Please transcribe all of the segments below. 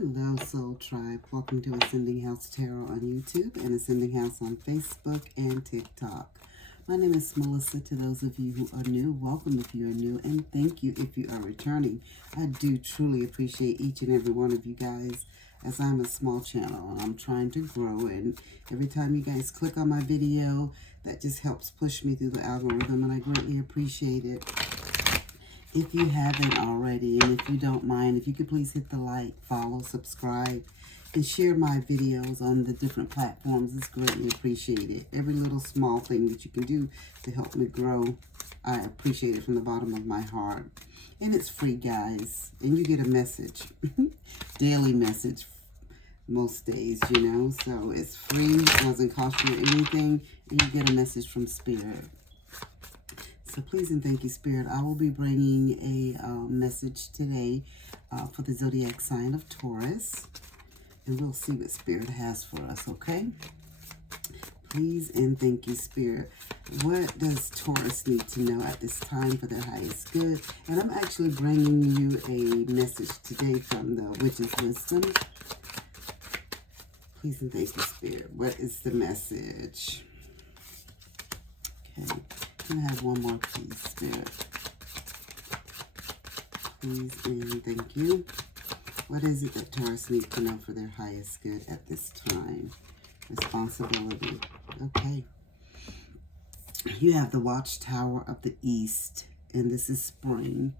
Hello, Soul Tribe. Welcome to Ascending House Tarot on YouTube and Ascending House on Facebook and TikTok. My name is Melissa. To those of you who are new, welcome if you are new, and thank you if you are returning. I do truly appreciate each and every one of you guys, as I'm a small channel and I'm trying to grow, and every time you guys click on my video, that just helps push me through the algorithm, and I greatly appreciate it. If you haven't already, and if you don't mind, if you could please hit the like, follow, subscribe, and share my videos on the different platforms, it's greatly appreciated. Every little small thing that you can do to help me grow, I appreciate it from the bottom of my heart. And it's free, guys, and you get a message, daily message most days, you know, so it's free, doesn't cost you anything, and you get a message from Spirit. So please and thank you, Spirit. I will be bringing a message today for the zodiac sign of Taurus. And we'll see what Spirit has for us, okay? Please and thank you, Spirit. What does Taurus need to know at this time for their highest good? And I'm actually bringing you a message today from the Witch's Wisdom. Please and thank you, Spirit. What is the message? Okay. I have one more, please, Spirit. Please and thank you. What is it that Taurus needs to know for their highest good at this time? Responsibility. Okay. You have the Watchtower of the East, and this is spring.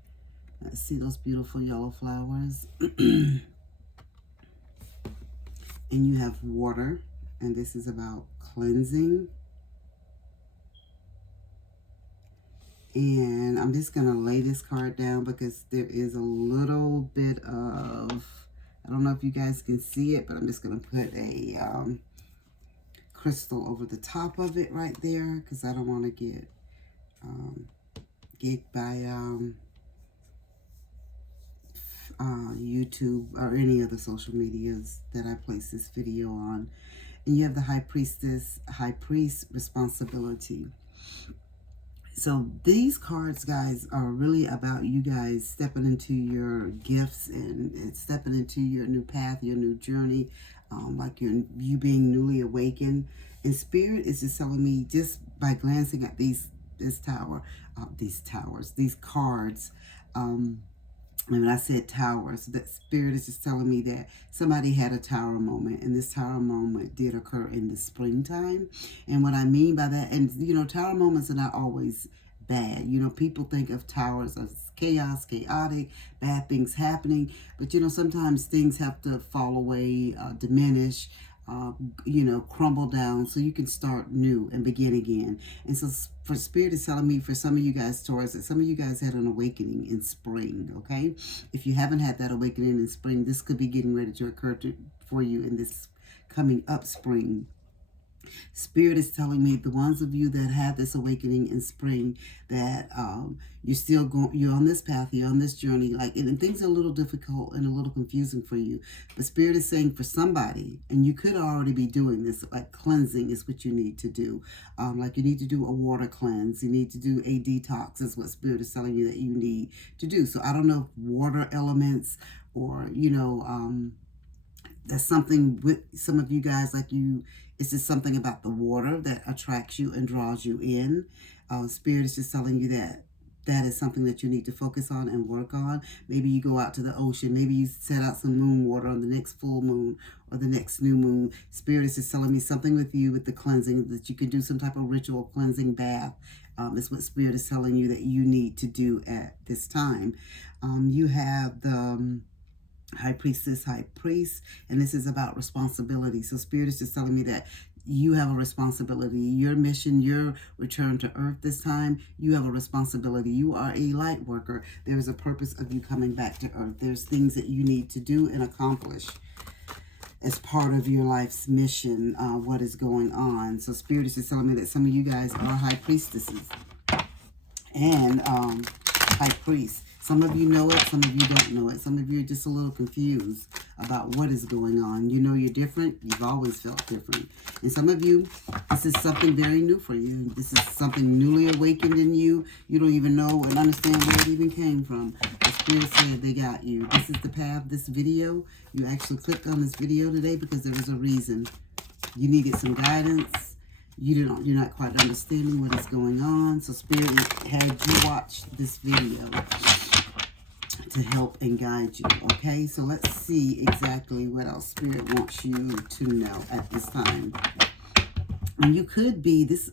See those beautiful yellow flowers? And you have water, and this is about cleansing. And I'm just going to lay this card down because there is a little bit of, I don't know if you guys can see it, but I'm just going to put a crystal over the top of it right there because I don't want to get by YouTube or any other social medias that I place this video on. And you have the High Priest responsibility. So these cards, guys, are really about you guys stepping into your gifts and stepping into your new path, your new journey, like you being newly awakened. And Spirit is just telling me, just by glancing at these cards, and when I said towers, that Spirit is just telling me that somebody had a tower moment, and this tower moment did occur in the springtime. And what I mean by that, and you know, tower moments are not always bad. You know, people think of towers as chaos, chaotic, bad things happening, but you know, sometimes things have to fall away, diminish, you know, crumble down so you can start new and begin again. And so for Spirit is telling me, for some of you guys, Taurus, that some of you guys had an awakening in spring, okay? If you haven't had that awakening in spring, this could be getting ready to occur for you in this coming up spring. Spirit is telling me, the ones of you that had this awakening in spring, that you're on this path, you're on this journey, like, and things are a little difficult and a little confusing for you. But Spirit is saying for somebody, and you could already be doing this, like cleansing is what you need to do. Like you need to do a water cleanse, you need to do a detox, is what Spirit is telling you that you need to do. So I don't know if water elements or, you know, that's something with some of you guys, like you, it's just something about the water that attracts you and draws you in. Spirit is just telling you that that is something that you need to focus on and work on. Maybe you go out to the ocean. Maybe you set out some moon water on the next full moon or the next new moon. Spirit is just telling me something with you with the cleansing, that you can do some type of ritual cleansing bath. Is what Spirit is telling you that you need to do at this time. You have the High Priestess, High Priest, and this is about responsibility. So Spirit is just telling me that you have a responsibility. Your mission, your return to earth this time, you have a responsibility. You are a light worker. There is a purpose of you coming back to earth. There's things that you need to do and accomplish as part of your life's mission, what is going on. So Spirit is just telling me that some of you guys are High Priestesses and High Priest. Some of you know it, some of you don't know it. Some of you are just a little confused about what is going on. You know you're different. You've always felt different. And some of you, this is something very new for you. This is something newly awakened in you. You don't even know and understand where it even came from. But Spirit said they got you. This is the path, this video. You actually clicked on this video today because there was a reason. You needed some guidance. You're not quite understanding what is going on. So Spirit had you watch this video to help and guide you. Okay, so let's see exactly what else Spirit wants you to know at this time. And you could be this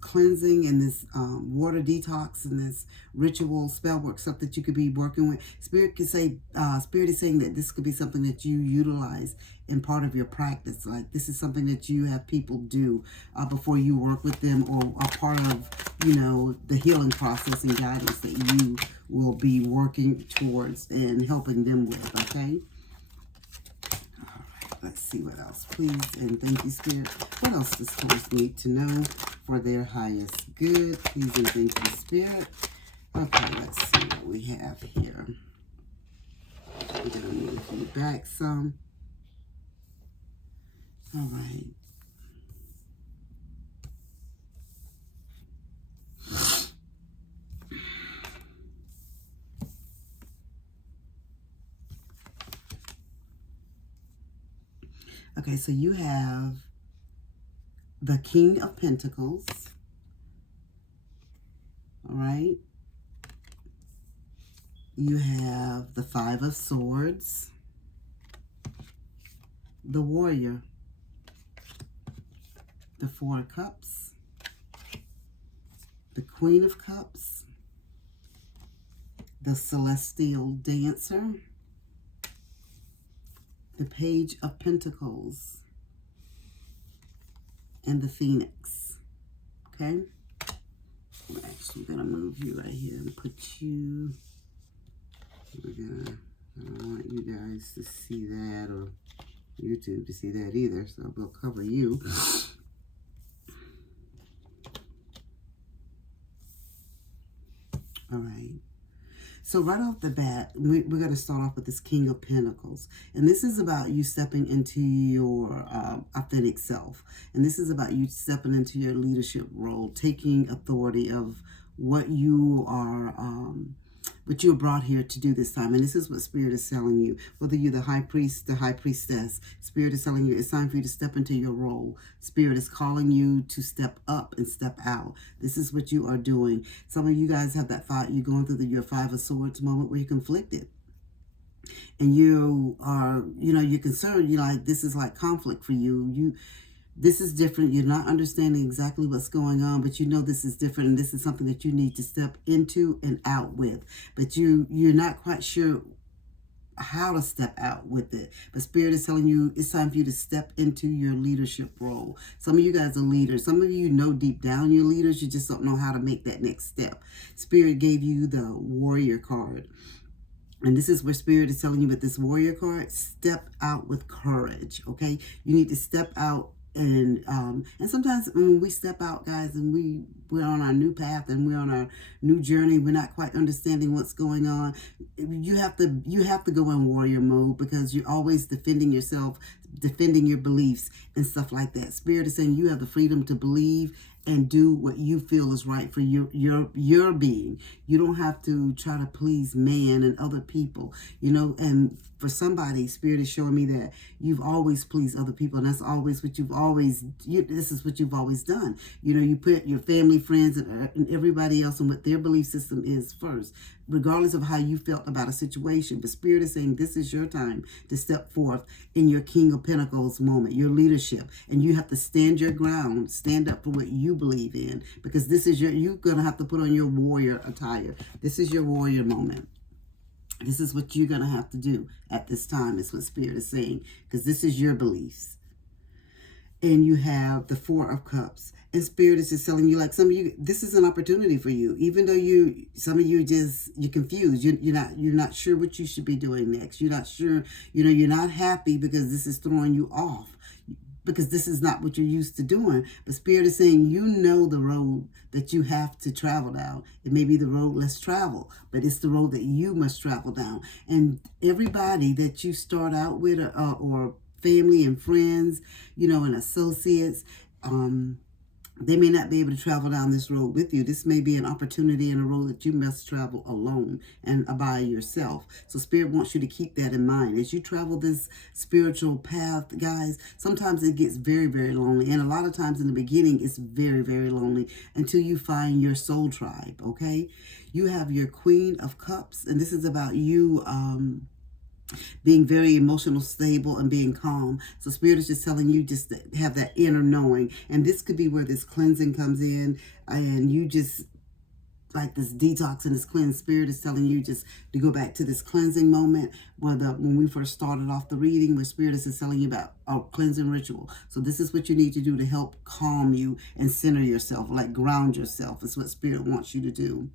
cleansing and this water detox and this ritual spell work, stuff that you could be working with. Spirit is saying that this could be something that you utilize in part of your practice. Like this is something that you have people do before you work with them, or a part of, you know, the healing process and guidance that you will be working towards and helping them with. Okay. Let's see what else, please. And thank you, Spirit. What else does Taurus need to know for their highest good? Please and thank you, Spirit. Okay, let's see what we have here. We're going to move you back some. All right. Okay, so you have the King of Pentacles, all right? You have the Five of Swords, the Warrior, the Four of Cups, the Queen of Cups, the Celestial Dancer, the Page of Pentacles, and the Phoenix. Okay? We're actually going to move you right here and put you... I don't want you guys to see that, or YouTube to see that either, so we'll cover you. All right. So right off the bat, we're going to start off with this King of Pentacles. And this is about you stepping into your authentic self. And this is about you stepping into your leadership role, taking authority of what you are, what you were brought here to do this time. And this is what Spirit is telling you. Whether you're the High Priest, the High Priestess, Spirit is telling you it's time for you to step into your role. Spirit is calling you to step up and step out. This is what you are doing. Some of you guys have that fight. You're going through your Five of Swords moment where you're conflicted. And you are, you know, you're concerned. You're like, this is like conflict for you. This is different. You're not understanding exactly what's going on, but you know this is different, and this is something that you need to step into and out with. But you're not quite sure how to step out with it. But Spirit is telling you it's time for you to step into your leadership role. Some of you guys are leaders. Some of you know deep down you're leaders. You just don't know how to make that next step. Spirit gave you the Warrior card. And this is where Spirit is telling you with this Warrior card, step out with courage, okay? You need to step out. And sometimes when we step out, guys, and we're on our new path and we're on our new journey, we're not quite understanding what's going on. You have to go in warrior mode, because you're always defending yourself, defending your beliefs and stuff like that. Spirit is saying you have the freedom to believe and do what you feel is right for your being. You don't have to try to please man and other people, you know. And for somebody, Spirit is showing me that you've always pleased other people, and that's always what you've always, this is what you've always done. You know, you put your family, friends, and everybody else and what their belief system is first, regardless of how you felt about a situation. But Spirit is saying this is your time to step forth in your King of Pentacles moment, your leadership. And you have to stand your ground, stand up for what you believe in, because this is you're going to have to put on your warrior attire. This is your warrior moment. This is what you're going to have to do at this time, is what Spirit is saying, because this is your beliefs. And you have the Four of Cups. And Spirit is just telling you, like, some of you, this is an opportunity for you. Even though some of you you're confused. You're not sure what you should be doing next. You're not sure, you know, you're not happy because this is throwing you off, because this is not what you're used to doing. But Spirit is saying, you know the road that you have to travel down. It may be the road less traveled, but it's the road that you must travel down. And everybody that you start out with, or family and friends, you know, and associates, They may not be able to travel down this road with you. This may be an opportunity in a road that you must travel alone and by yourself. So Spirit wants you to keep that in mind. As you travel this spiritual path, guys, sometimes it gets very, very lonely. And a lot of times in the beginning, it's very, very lonely until you find your soul tribe, okay? You have your Queen of Cups, and this is about you being very emotional stable and being calm. So Spirit is just telling you just to have that inner knowing. And this could be where this cleansing comes in, and you just like this detox and this cleanse. Spirit is telling you just to go back to this cleansing moment when we first started off the reading, where Spirit is telling you about a cleansing ritual. So this is what you need to do to help calm you and center yourself, like ground yourself. Is what Spirit wants you to do.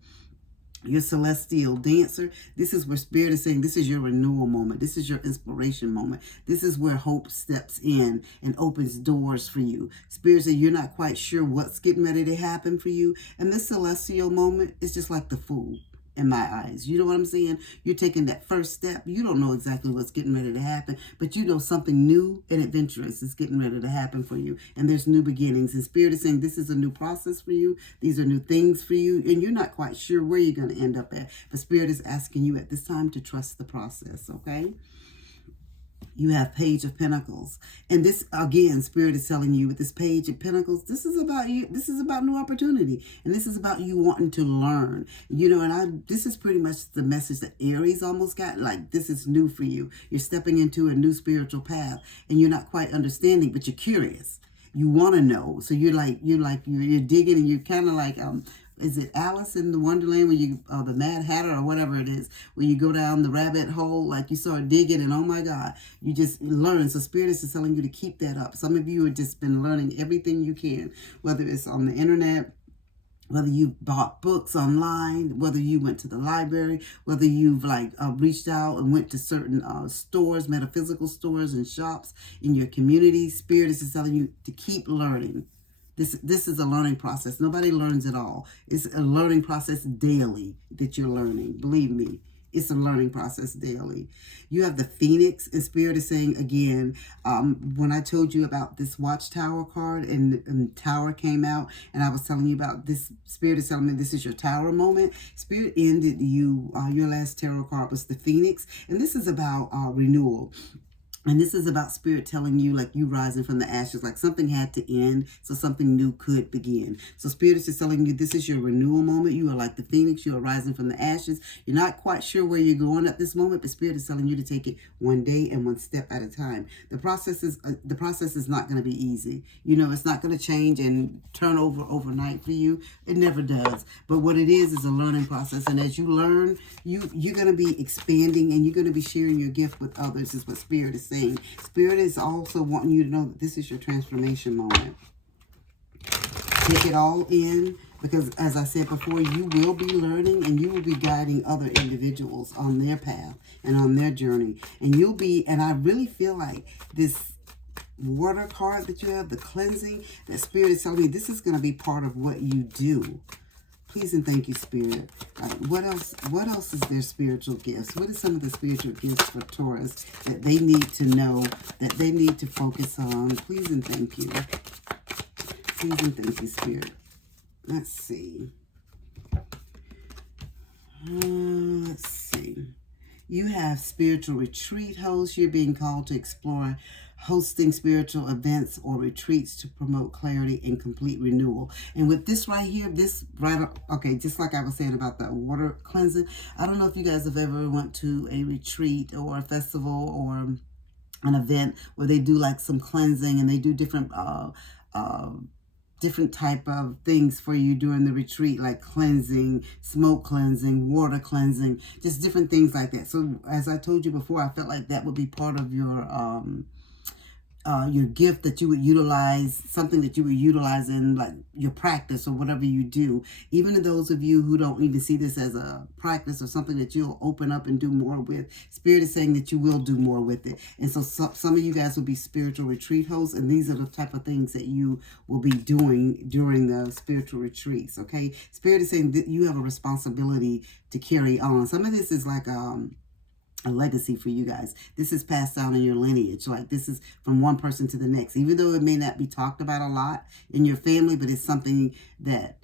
Your celestial dancer, this is where Spirit is saying this is your renewal moment. This is your inspiration moment. This is where hope steps in and opens doors for you. Spirit says you're not quite sure what's getting ready to happen for you. And this celestial moment is just like the fool in my eyes. You know what I'm saying? You're taking that first step. You don't know exactly what's getting ready to happen, but you know something new and adventurous is getting ready to happen for you. And there's new beginnings. And Spirit is saying this is a new process for you. These are new things for you. And you're not quite sure where you're going to end up at. But Spirit is asking you at this time to trust the process, okay? You have Page of Pentacles. And this, again, Spirit is telling you with this Page of Pentacles, this is about you. This is about new opportunity. And this is about you wanting to learn. You know, and this is pretty much the message that Aries almost got. Like, this is new for you. You're stepping into a new spiritual path. And you're not quite understanding, but you're curious. You want to know. So you're digging, and you're kind of like, is it Alice in the Wonderland where you, the Mad Hatter or whatever it is, where you go down the rabbit hole, like you start digging and oh my God, you just learn. So Spirit is just telling you to keep that up. Some of you have just been learning everything you can, whether it's on the internet, whether you bought books online, whether you went to the library, whether you've reached out and went to certain stores, metaphysical stores and shops in your community. Spirit is just telling you to keep learning. This is a learning process. Nobody learns it all. It's a learning process daily that you're learning. Believe me, it's a learning process daily. You have the Phoenix, and Spirit is saying again, when I told you about this Watchtower card and Tower came out, and I was telling you about this, Spirit is telling me this is your Tower moment. Spirit ended you, your last tarot card was the Phoenix, and this is about renewal. And this is about Spirit telling you, like, you rising from the ashes, like something had to end so something new could begin. So Spirit is just telling you this is your renewal moment. You are like the Phoenix. You are rising from the ashes. You're not quite sure where you're going at this moment, but Spirit is telling you to take it one day and one step at a time. The process is not going to be easy. You know, it's not going to change and turn over overnight for you. It never does. But what it is a learning process. And as you learn, you're going to be expanding and you're going to be sharing your gift with others, is what Spirit is saying. Spirit is also wanting you to know that this is your transformation moment. Take it all in, because as I said before, you will be learning and you will be guiding other individuals on their path and on their journey. And I really feel like this water card that you have, the cleansing, that Spirit is telling me this is going to be part of what you do. Please and thank you, Spirit. What else is their spiritual gifts? What are some of the spiritual gifts for Taurus that they need to know, that they need to focus on? Please and thank you. Please and thank you, Spirit. Let's see. Let's see. You have spiritual retreat hosts. You're being called to explore hosting spiritual events or retreats to promote clarity and complete renewal. And with this right here, just like I was saying about the water cleansing, I don't know if you guys have ever went to a retreat or a festival or an event where they do like some cleansing and they do different type of things for you during the retreat, like cleansing, smoke cleansing, water cleansing, just different things like that. So as I told you before, I felt like that would be part of your gift that you would utilize, something that you would utilize in like your practice or whatever you do. Even to those of you who don't even see this as a practice or something that you'll open up and do more with, Spirit is saying that you will do more with it. And so some of you guys will be spiritual retreat hosts, and these are the type of things that you will be doing during the spiritual retreats, okay? Spirit is saying that you have a responsibility to carry on. Some of this is like a legacy for you guys. This is passed down in your lineage. Like, this is from one person to the next, even though it may not be talked about a lot in your family, but it's something that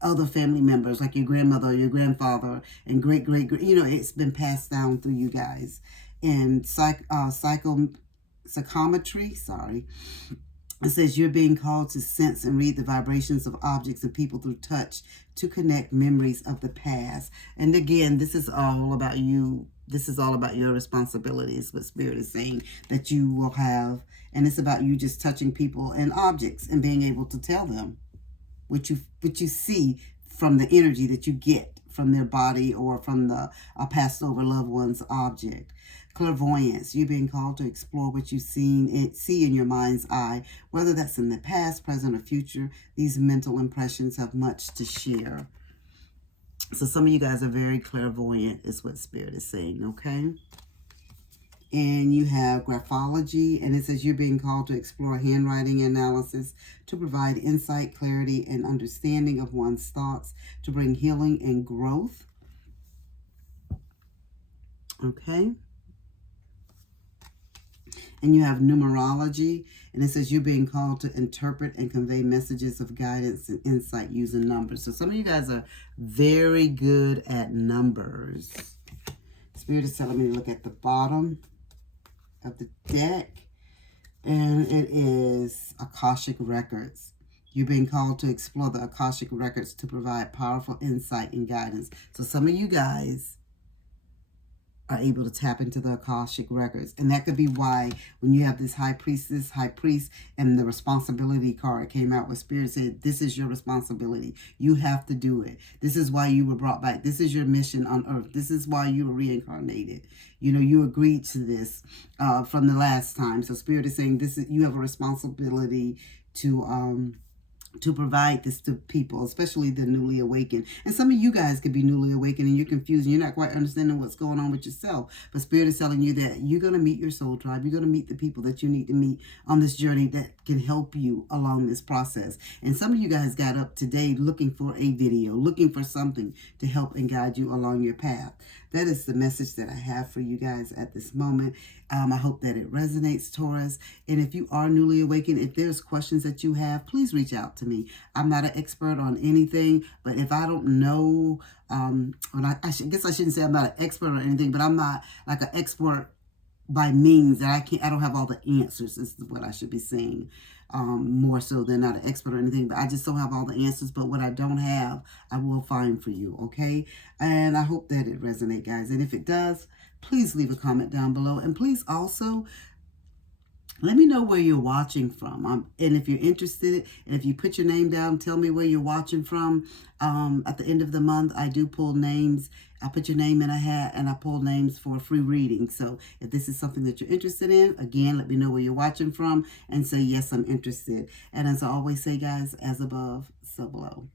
other family members, like your grandmother or your grandfather and great you know, it's been passed down through you guys. And psychometry, sorry, it says you're being called to sense and read the vibrations of objects and people through touch to connect memories of the past. And again, this is all about you. This is all about your responsibilities, what Spirit is saying that you will have. And it's about you just touching people and objects and being able to tell them what you see from the energy that you get from their body or from the passed over loved one's object. Clairvoyance, you're being called to explore what you've see in your mind's eye, whether that's in the past, present, or future. These mental impressions have much to share. So some of you guys are very clairvoyant, is what Spirit is saying, okay? And you have graphology, and it says you're being called to explore handwriting analysis to provide insight, clarity, and understanding of one's thoughts, to bring healing and growth. Okay? And you have numerology, and it says you're being called to interpret and convey messages of guidance and insight using numbers. So some of you guys are very good at numbers. Spirit is telling me to look at the bottom of the deck, and it is Akashic Records. You're being called to explore the Akashic Records to provide powerful insight and guidance. So some of you guys are able to tap into the Akashic Records. And that could be why when you have this high priestess, high priest, and the responsibility card came out, where Spirit said, this is your responsibility. You have to do it. This is why you were brought back. This is your mission on earth. This is why you were reincarnated. You know, you agreed to this from the last time. So Spirit is saying you have a responsibility to provide this to people, especially the newly awakened. And some of you guys could be newly awakened and you're confused and you're not quite understanding what's going on with yourself. But Spirit is telling you that you're going to meet your soul tribe. You're going to meet the people that you need to meet on this journey that can help you along this process. And some of you guys got up today looking for a video, looking for something to help and guide you along your path. That is the message that I have for you guys at this moment. I hope that it resonates, Taurus. And if you are newly awakened, if there's questions that you have, please reach out to me. I'm not an expert on anything, but if I don't know, I guess I shouldn't say I'm not an expert on anything, but I'm not like an expert by means that I don't have all the answers, is what I should be saying. More so than not an expert or anything, but I just don't have all the answers. But what I don't have, I will find for you, okay? And I hope that it resonates, guys. And if it does, please leave a comment down below. And please also let me know where you're watching from. And if you're interested, and if you put your name down, tell me where you're watching from. At the end of the month, I do pull names. I put your name in a hat and I pull names for a free reading. So if this is something that you're interested in, again, let me know where you're watching from and say, yes, I'm interested. And as I always say, guys, as above, so below.